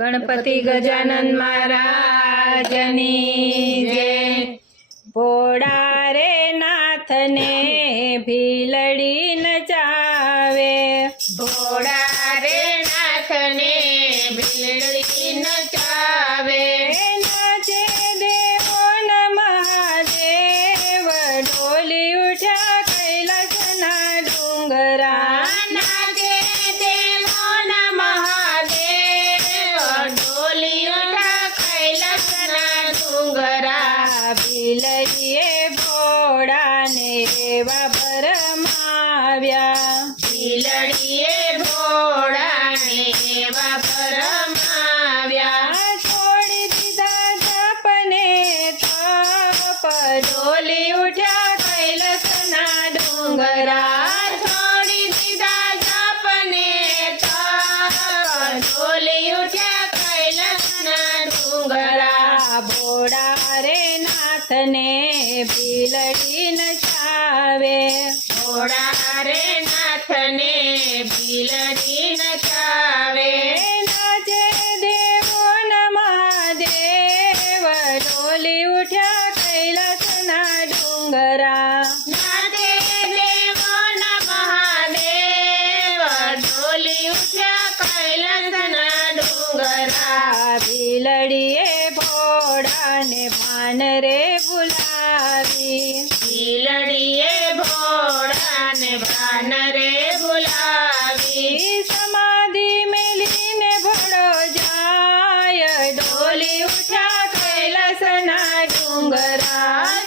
गणपति गजानन महाराजनी जय। भोळा रे नाथ ने भीलड़ी नचावे, भोळा रे नाथ ने भीलड़ी नचावे। नाचे देवो न महादेव, डोली उठ्या कैलासना डोंगरा। नाचे देवो न महादेव, डोली उठा कैलासना डोंगरा। भीलड़ीए भोळा ने एवा भरमाव्या, भीलड़ीए भोळा ने एवा भरमाव्या। छोड़ी दीदा जपने तप, डोली उठ्या कैलासना डोंगरा। छोड़ी दीदा जपने तप, डोली उठ्या कैलासना डोंगरा। भोळा रे नाथ ने भीलड़ी नचावे, भोळा रे नाथ ने भीलड़ी नचावे। नाचे देवो न महादेव, डोली उठ्या कैलासना डोंगरा। नाचे देवो न महादेव, डोली उठ्या कैलासना डोंगरा। भीलड़ीए भोळा ने भान रे बुलावी, भीलड़ीए भोळा ने भान रे बुलावी। समाधि में लीन भोळो जाय, डोली उठ्या कैलासना डोंगरा।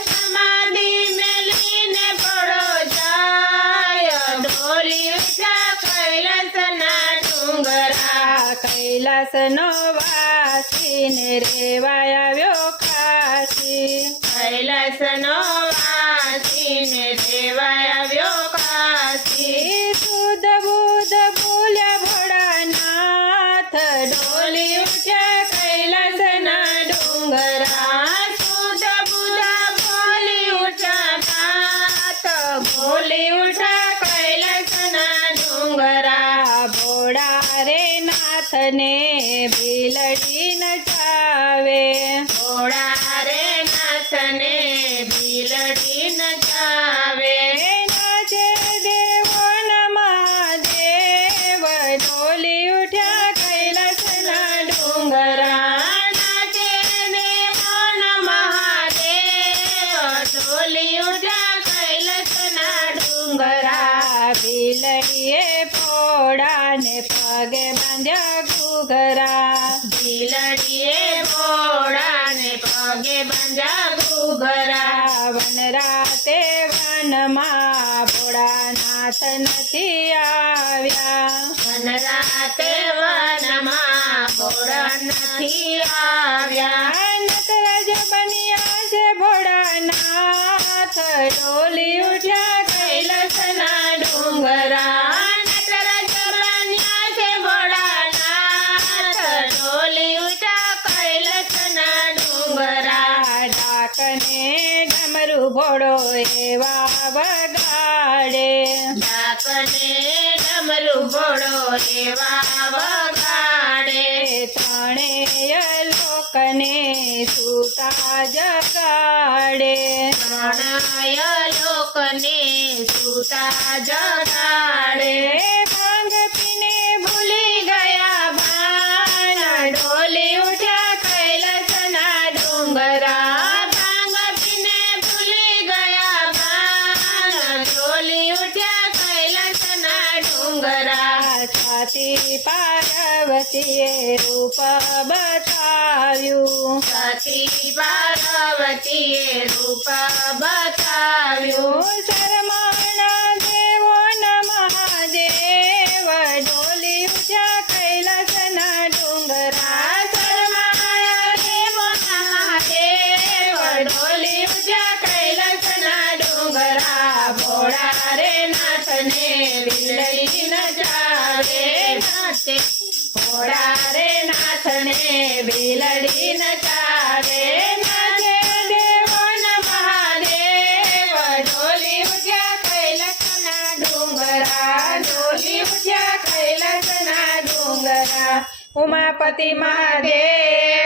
समाधि में लीन भोळो जाय, डोली उठ्या कैलासना डोंगरा। कैलास नो वासीने रेवायाव्यो काशी, कैलास नो वासीने देवायाव्यो काशी। शुद्ध बुद्ध बोल्या भोळानाथ, डोली उठ्या कैलासना डोंगरा। शुद्ध बुद्ध बोली उठा नाथ, बोली उठा कैलासना डोंगरा। भोळा रे नाथ ने भीलड़ी नचावे, भोळा रे नाथ ने भीलड़ी नचावे। नाचे देवो न महादेव, डोली उठ्या कैलासना डोंगरा। नाचे देवो न महादेव, डोली उठा कैलासना डोंगरा। भीलड़ीए भोळा ने पगे बांध्या घुघरा, भीलड़ीए भोळा ने पगे बांध्या घुघरा। वनराते वनमा भोळानाथ नथी આવ્યા, વનરાતે વનમાં ભોળા નથી આવ્યા। નટરાજ બન્યા છે ભોળાનાથ, ડોલી ઉઠ્યા कैलासना डोंगरा। नटराज बन्या छे भोळानाथ, डोली उठा कैलासना डोंगरा। ડાકને ડમરુ ભોળો એવા વગાડે, ડાકને ડમરુ ભોળો એવા વગાડે। ત્રણેય લોકને સૂતા જગાડે, ત્રણેય લોકને સૂતા જગાડે। ભાંગ પીને ભૂલી ગયા ભાન, ડોલી ઉઠ્યા कैलासना डोंगरा। ભાંગ પીને ભૂલી ગયા ભાન, ડોલી ઉઠ્યા कैलासना डोंगरा। સતી પાર્વતીએ રૂપ બતાવ્યું, સતી પાર્વતીએ રૂપ બતાવ્યું। શરમાણા દેવો ન મહાદેવ, ડોલી ઉઠ્યા कैलासना डोंगरा। શરમાણા દેવો ન મહાદેવ, ડોલી ઉઠ્યા कैलासना डोंगरा। ભોળા રે નાથ ને ભીલડી નચાવે, નાચે ભોળા રે નાથ ને ભીલડી નચાવે। નાચે દેવો ન મહાદેવ, ડોલી ઉઠ્યા कैलासना डोंगरा। ડોલી ઉઠ્યા कैलासना डोंगरा। ઉમાપતિ ગણપતિ મહાદેવ